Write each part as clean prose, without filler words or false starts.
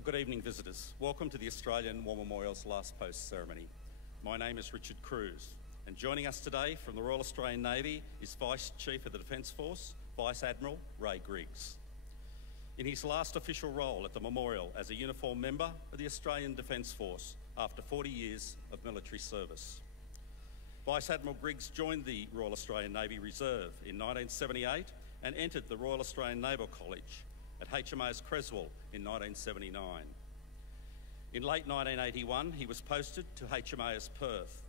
Well, good evening, visitors. Welcome to the Australian War Memorial's Last Post ceremony. My name is Richard Cruz, and joining us today from the Royal Australian Navy is Vice Chief of the Defence Force, Vice Admiral Ray Griggs. In his last official role at the memorial as a uniformed member of the Australian Defence Force after 40 years of military service. Vice Admiral Griggs joined the Royal Australian Navy Reserve in 1978 and entered the Royal Australian Naval College at HMAS Creswell in 1979. In late 1981, he was posted to HMAS Perth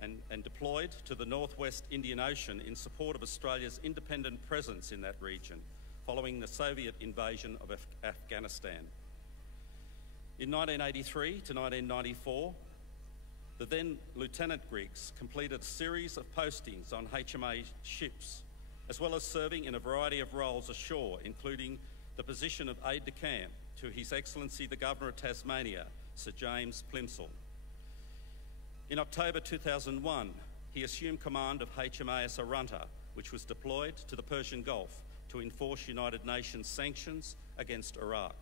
and deployed to the Northwest Indian Ocean in support of Australia's independent presence in that region, following the Soviet invasion of Afghanistan. In 1983 to 1994, the then Lieutenant Griggs completed a series of postings on HMA ships, as well as serving in a variety of roles ashore, including the position of aide-de-camp to His Excellency the Governor of Tasmania, Sir James Plimsoll. In October 2001, he assumed command of HMAS Arunta, which was deployed to the Persian Gulf to enforce United Nations sanctions against Iraq.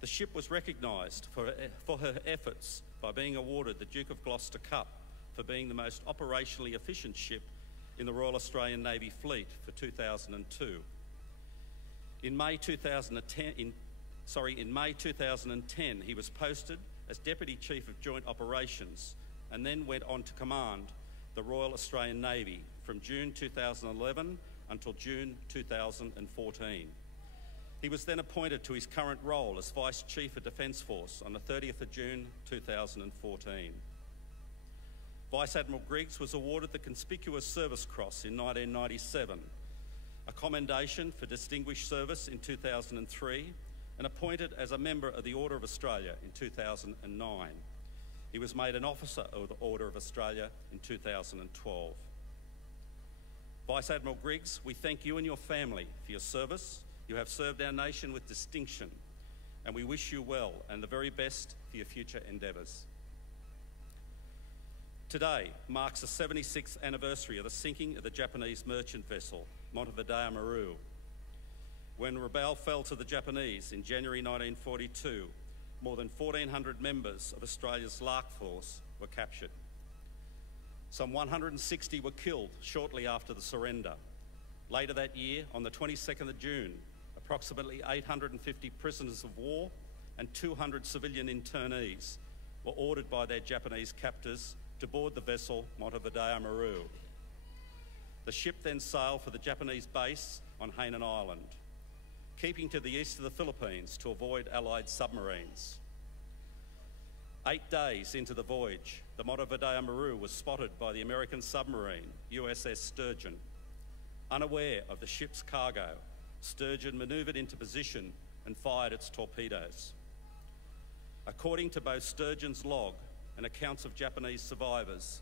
The ship was recognised for her efforts by being awarded the Duke of Gloucester Cup for being the most operationally efficient ship in the Royal Australian Navy Fleet for 2002. In May 2010, he was posted as Deputy Chief of Joint Operations and then went on to command the Royal Australian Navy from June 2011 until June 2014. He was then appointed to his current role as Vice Chief of Defence Force on the 30th of June 2014. Vice Admiral Griggs was awarded the Conspicuous Service Cross in 1997, a commendation for distinguished service in 2003, and appointed as a member of the Order of Australia in 2009. He was made an Officer of the Order of Australia in 2012. Vice Admiral Griggs, we thank you and your family for your service. You have served our nation with distinction, and we wish you well and the very best for your future endeavours. Today marks the 76th anniversary of the sinking of the Japanese merchant vessel Montevideo Maru. When Rabaul fell to the Japanese in January 1942, more than 1,400 members of Australia's LARC force were captured. Some 160 were killed shortly after the surrender. Later that year, on the 22nd of June, approximately 850 prisoners of war and 200 civilian internees were ordered by their Japanese captors to board the vessel Montevideo Maru. The ship then sailed for the Japanese base on Hainan Island, keeping to the east of the Philippines to avoid Allied submarines. 8 days into the voyage, the Montevideo Maru was spotted by the American submarine USS Sturgeon. Unaware of the ship's cargo, Sturgeon manoeuvred into position and fired its torpedoes. According to both Sturgeon's log and accounts of Japanese survivors,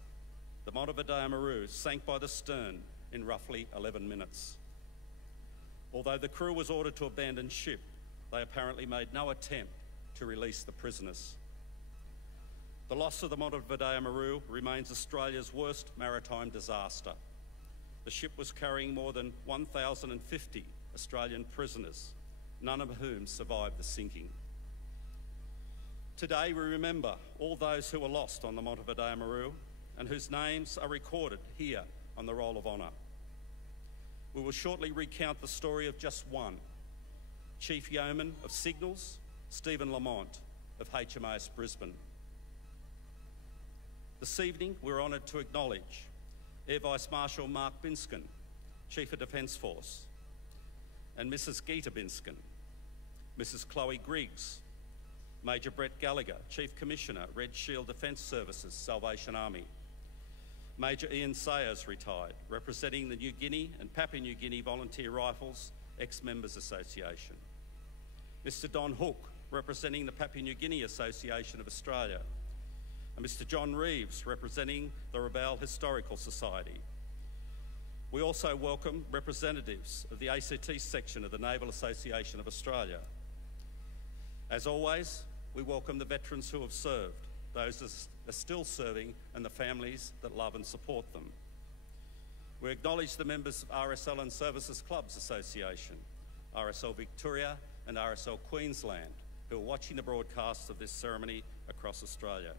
the Montevideo Maru sank by the stern in roughly 11 minutes. Although the crew was ordered to abandon ship, they apparently made no attempt to release the prisoners. The loss of the Montevideo Maru remains Australia's worst maritime disaster. The ship was carrying more than 1,050 Australian prisoners, none of whom survived the sinking. Today we remember all those who were lost on the Montevideo Maru and whose names are recorded here on the Roll of Honour. We will shortly recount the story of just one, Chief Yeoman of Signals, Stephen Lamont of HMAS Brisbane. This evening we're honoured to acknowledge Air Vice Marshal Mark Binskin, Chief of Defence Force, and Mrs. Geeta Binskin, Mrs. Chloe Griggs, Major Brett Gallagher, Chief Commissioner, Red Shield Defence Services, Salvation Army, Major Ian Sayers, retired, representing the New Guinea and Papua New Guinea Volunteer Rifles Ex-Members Association, Mr. Don Hook, representing the Papua New Guinea Association of Australia, and Mr. John Reeves, representing the Rabaul Historical Society. We also welcome representatives of the ACT section of the Naval Association of Australia. As always, we welcome the veterans who have served, those that are still serving, and the families that love and support them. We acknowledge the members of RSL and Services Clubs Association, RSL Victoria and RSL Queensland, who are watching the broadcast of this ceremony across Australia.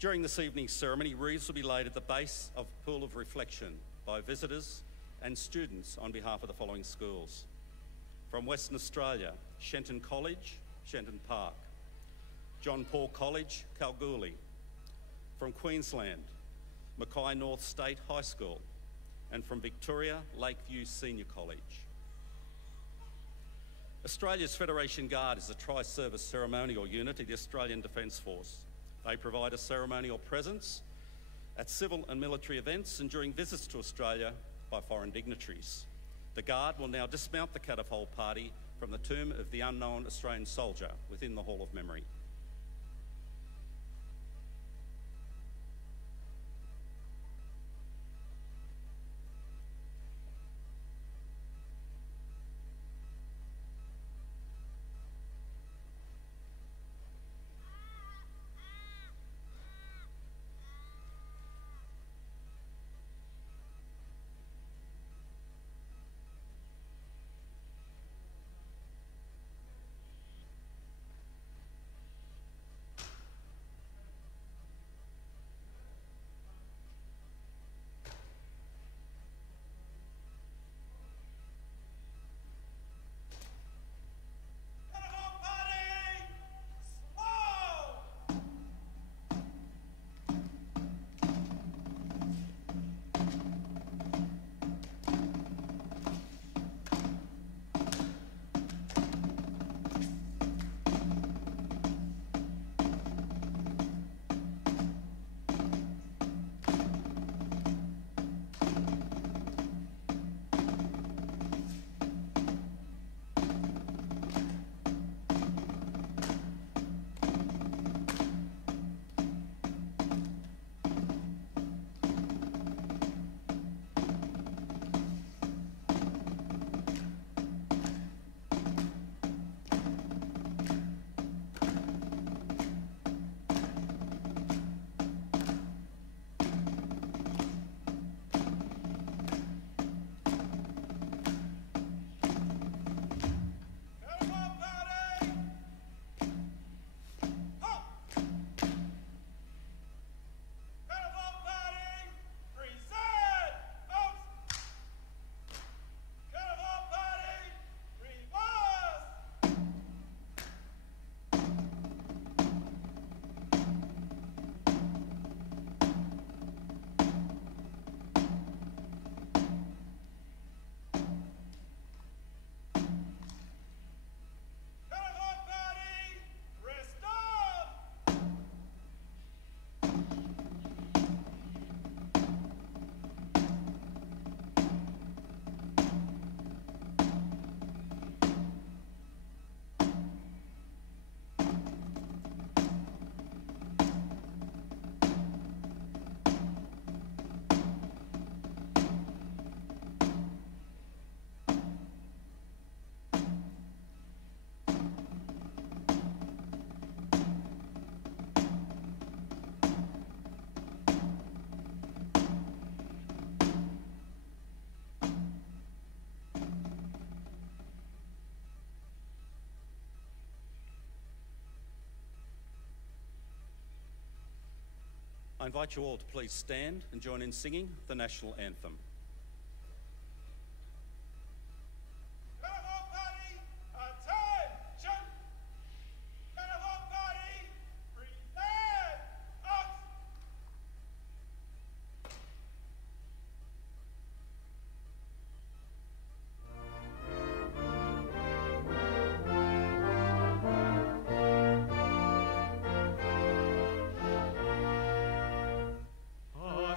During this evening's ceremony, wreaths will be laid at the base of a pool of reflection by visitors and students on behalf of the following schools. From Western Australia, Shenton College, Shenton Park. John Paul College, Kalgoorlie. From Queensland, Mackay North State High School. And from Victoria, Lakeview Senior College. Australia's Federation Guard is a tri-service ceremonial unit of the Australian Defence Force. They provide a ceremonial presence at civil and military events and during visits to Australia by foreign dignitaries. The Guard will now dismount the catapult party from the tomb of the unknown Australian soldier within the Hall of Memory. I invite you all to please stand and join in singing the national anthem.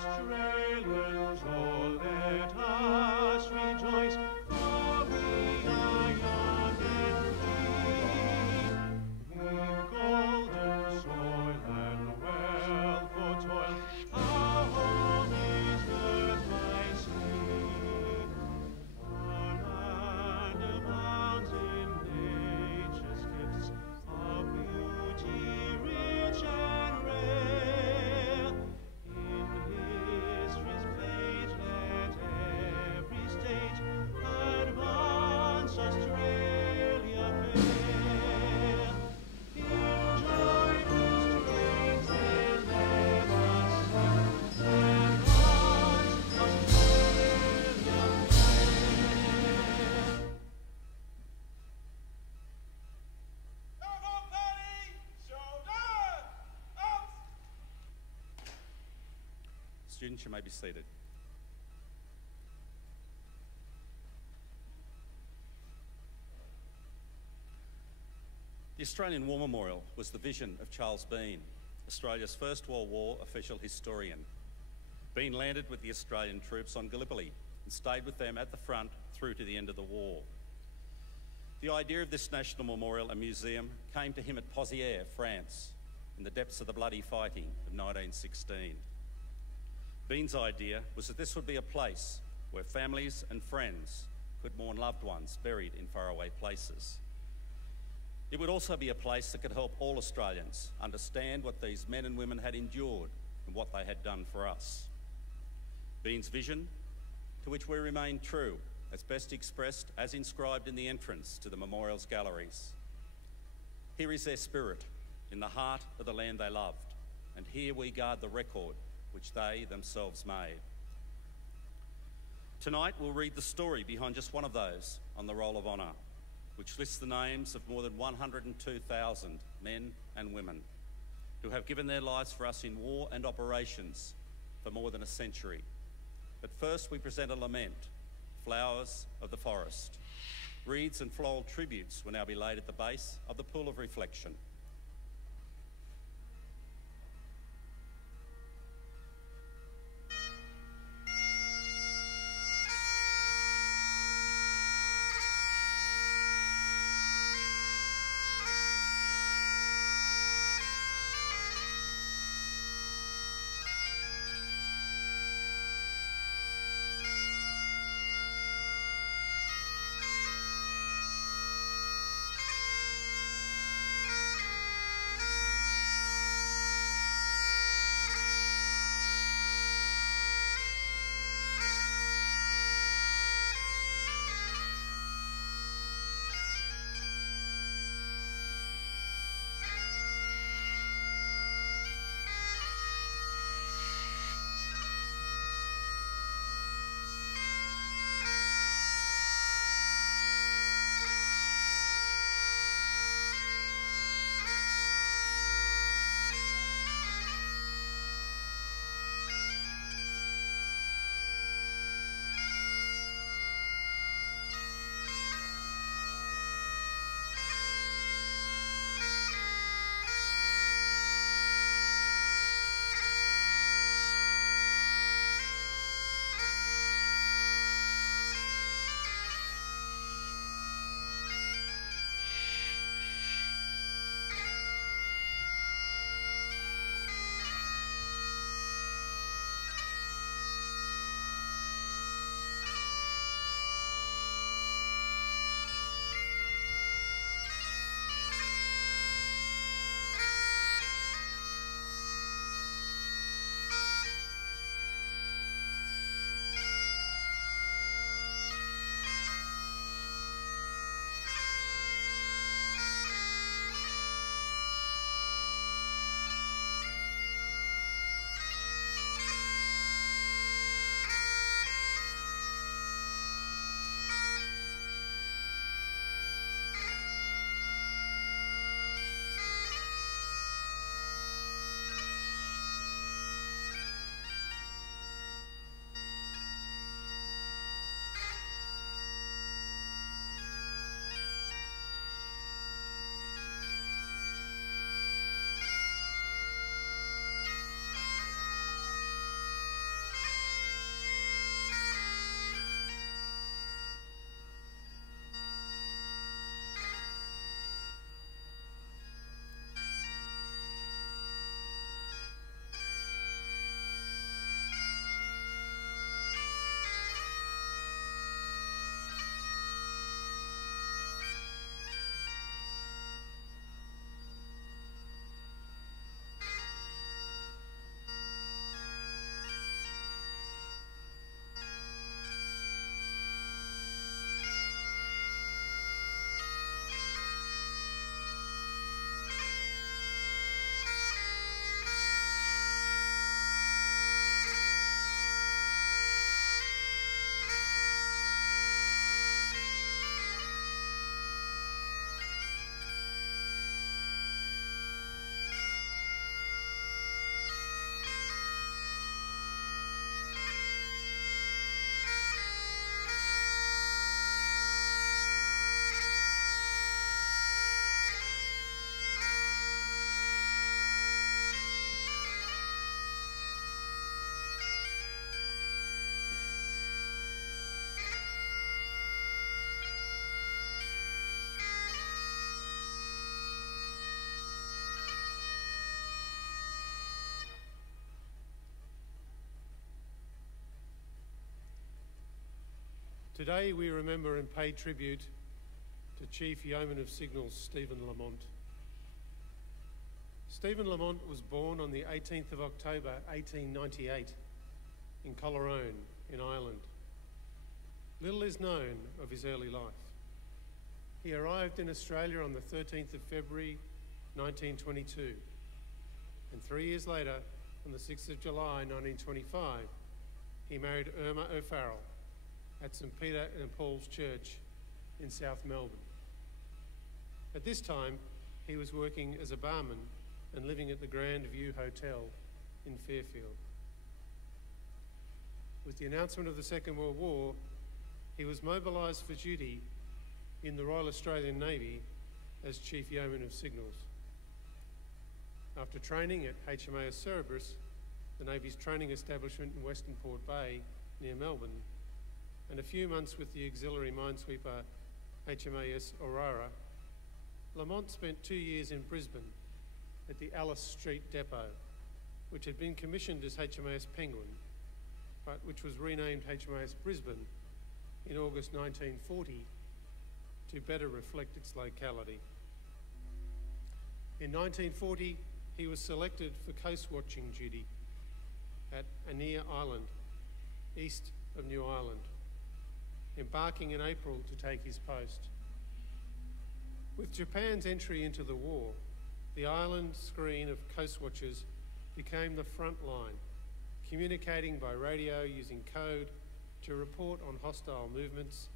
Australians all Students, you may be seated. The Australian War Memorial was the vision of Charles Bean, Australia's First World War official historian. Bean landed with the Australian troops on Gallipoli and stayed with them at the front through to the end of the war. The idea of this national memorial and museum came to him at Pozières, France, in the depths of the bloody fighting of 1916. Bean's idea was that this would be a place where families and friends could mourn loved ones buried in faraway places. It would also be a place that could help all Australians understand what these men and women had endured and what they had done for us. Bean's vision, to which we remain true, as best expressed as inscribed in the entrance to the memorial's galleries. Here is their spirit, in the heart of the land they loved, and here we guard the record which they themselves made. Tonight we'll read the story behind just one of those on the Roll of Honour, which lists the names of more than 102,000 men and women who have given their lives for us in war and operations for more than a century. But first we present a lament, Flowers of the Forest. Reeds and floral tributes will now be laid at the base of the Pool of Reflection. Today we remember and pay tribute to Chief Yeoman of Signals Stephen Lamont. Stephen Lamont was born on the 18th of October 1898 in Coleraine in Ireland. Little is known of his early life. He arrived in Australia on the 13th of February 1922, and 3 years later, on the 6th of July 1925, he married Irma O'Farrell at St Peter and Paul's Church in South Melbourne. At this time, he was working as a barman and living at the Grand View Hotel in Fairfield. With the announcement of the Second World War, he was mobilised for duty in the Royal Australian Navy as Chief Yeoman of Signals. After training at HMAS Cerberus, the Navy's training establishment in Western Port Bay near Melbourne, and a few months with the auxiliary minesweeper HMAS Aurora, Lamont spent 2 years in Brisbane at the Alice Street Depot, which had been commissioned as HMAS Penguin, but which was renamed HMAS Brisbane in August 1940 to better reflect its locality. In 1940, he was selected for coast watching duty at Anea Island, east of New Ireland, embarking in April to take his post. With Japan's entry into the war, the island screen of coast watchers became the front line, communicating by radio using code to report on hostile movements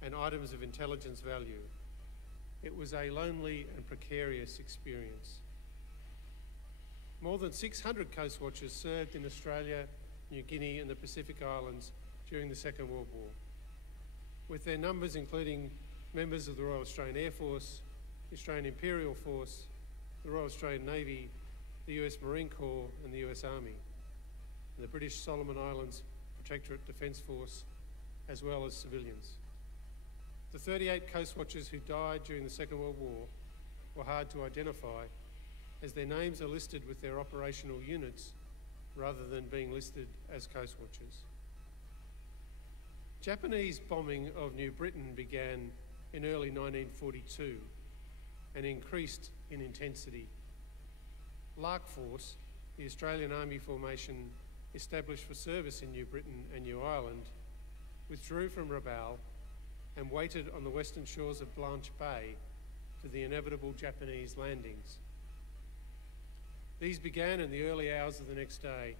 and items of intelligence value. It was a lonely and precarious experience. More than 600 coast watchers served in Australia, New Guinea and the Pacific Islands during the Second World War, with their numbers including members of the Royal Australian Air Force, the Australian Imperial Force, the Royal Australian Navy, the US Marine Corps and the US Army, and the British Solomon Islands Protectorate Defence Force, as well as civilians. The 38 coast watchers who died during the Second World War were hard to identify, as their names are listed with their operational units rather than being listed as coast watchers. Japanese bombing of New Britain began in early 1942 and increased in intensity. Lark Force, the Australian Army formation established for service in New Britain and New Ireland, withdrew from Rabaul and waited on the western shores of Blanche Bay for the inevitable Japanese landings. These began in the early hours of the next day,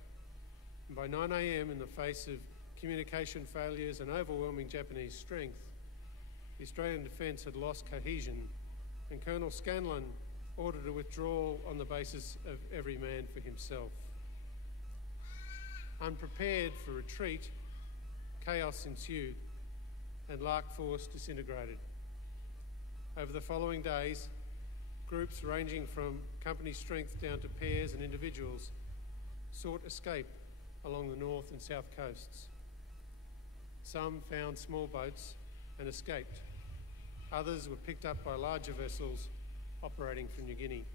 and by 9 a.m, in the face of communication failures and overwhelming Japanese strength, the Australian defence had lost cohesion, and Colonel Scanlon ordered a withdrawal on the basis of every man for himself. Unprepared for retreat, chaos ensued, and Lark Force disintegrated. Over the following days, groups ranging from company strength down to pairs and individuals sought escape along the north and south coasts. Some found small boats and escaped. Others were picked up by larger vessels operating from New Guinea.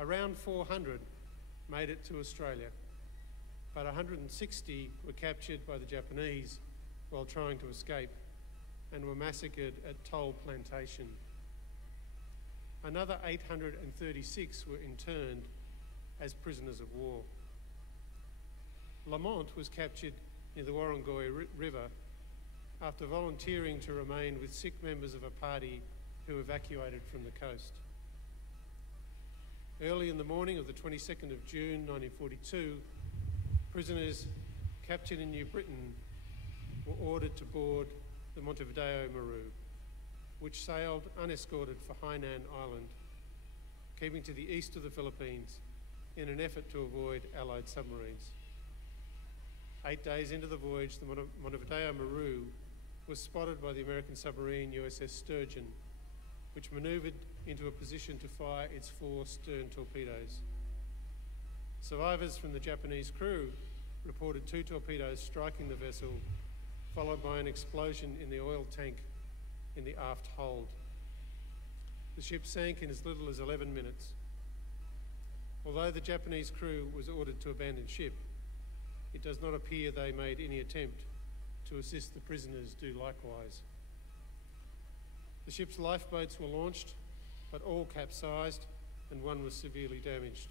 Around 400 made it to Australia, but 160 were captured by the Japanese while trying to escape and were massacred at Toll Plantation. Another 836 were interned as prisoners of war. Lamont was captured near the Warrangoy River after volunteering to remain with sick members of a party who evacuated from the coast. Early in the morning of the 22nd of June 1942, prisoners captured in New Britain were ordered to board the Montevideo Maru, which sailed unescorted for Hainan Island, keeping to the east of the Philippines in an effort to avoid Allied submarines. 8 days into the voyage, the Montevideo Maru was spotted by the American submarine USS Sturgeon, which manoeuvred into a position to fire its 4 stern torpedoes. Survivors from the Japanese crew reported 2 torpedoes striking the vessel, followed by an explosion in the oil tank in the aft hold. The ship sank in as little as 11 minutes. Although the Japanese crew was ordered to abandon ship, it does not appear they made any attempt to assist the prisoners do likewise. The ship's lifeboats were launched, but all capsized and one was severely damaged.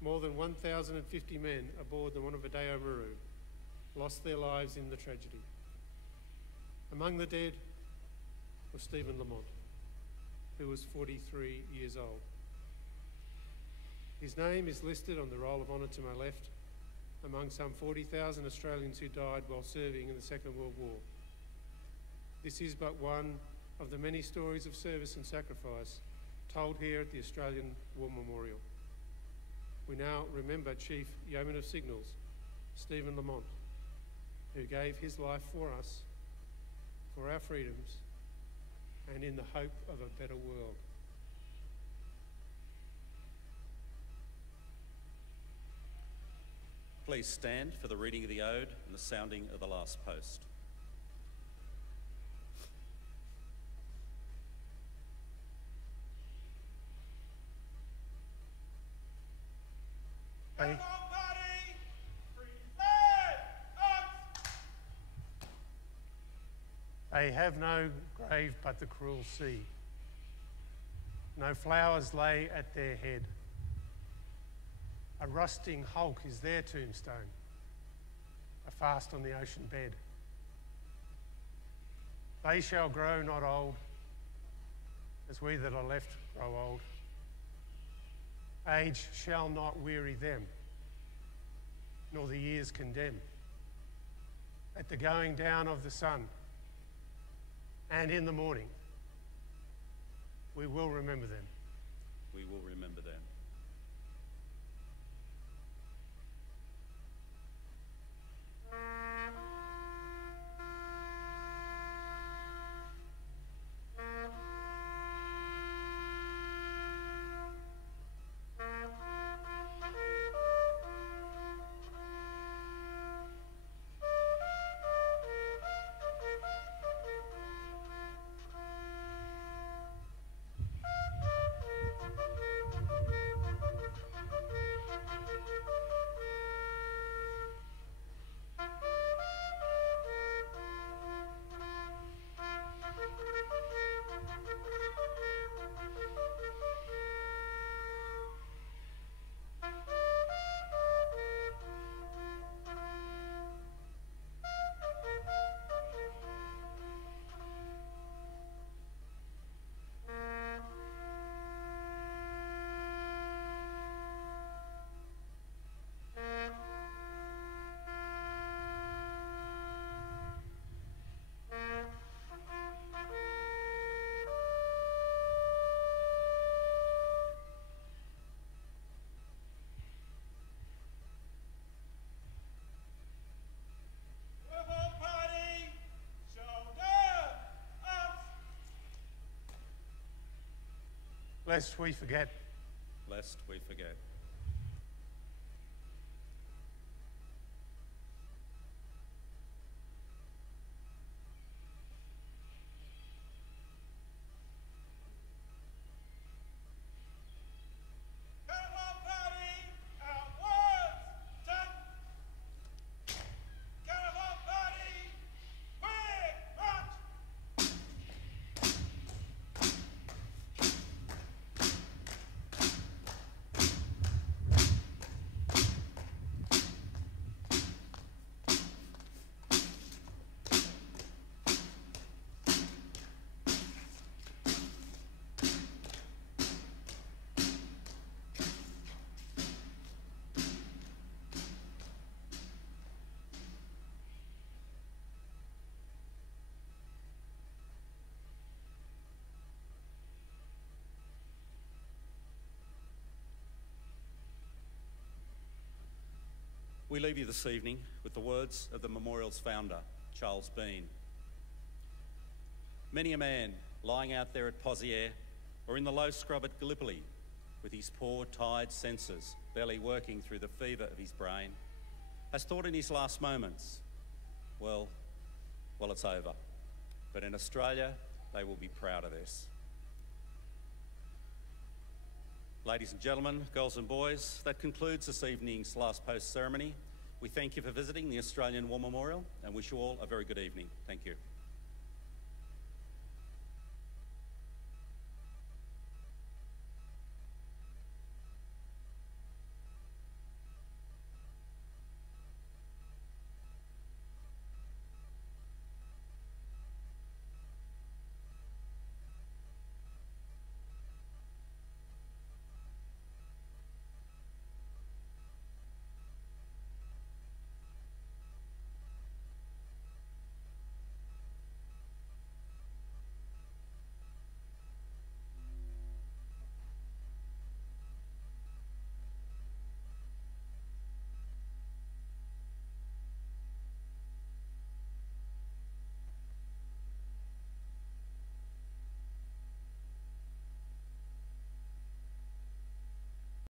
More than 1,050 men aboard the Montevideo Maru lost their lives in the tragedy. Among the dead was Stephen Lamont, who was 43 years old. His name is listed on the roll of honour to my left, among some 40,000 Australians who died while serving in the Second World War. This is but one of the many stories of service and sacrifice told here at the Australian War Memorial. We now remember Chief Yeoman of Signals, Stephen Lamont, who gave his life for us, for our freedoms, and in the hope of a better world. Please stand for the reading of the ode and the sounding of the last post. They have no grave but the cruel sea. No flowers lay at their head. A rusting hulk is their tombstone, a fast on the ocean bed. They shall grow not old, as we that are left grow old. Age shall not weary them, nor the years condemn. At the going down of the sun, and in the morning, we will remember them. We will remember them. Lest we forget. Lest we forget. We leave you this evening with the words of the memorial's founder, Charles Bean. Many a man lying out there at Poziere or in the low scrub at Gallipoli with his poor, tired senses barely working through the fever of his brain has thought in his last moments, well, it's over. But in Australia, they will be proud of this. Ladies and gentlemen, girls and boys, that concludes this evening's last post ceremony. We thank you for visiting the Australian War Memorial and wish you all a very good evening. Thank you.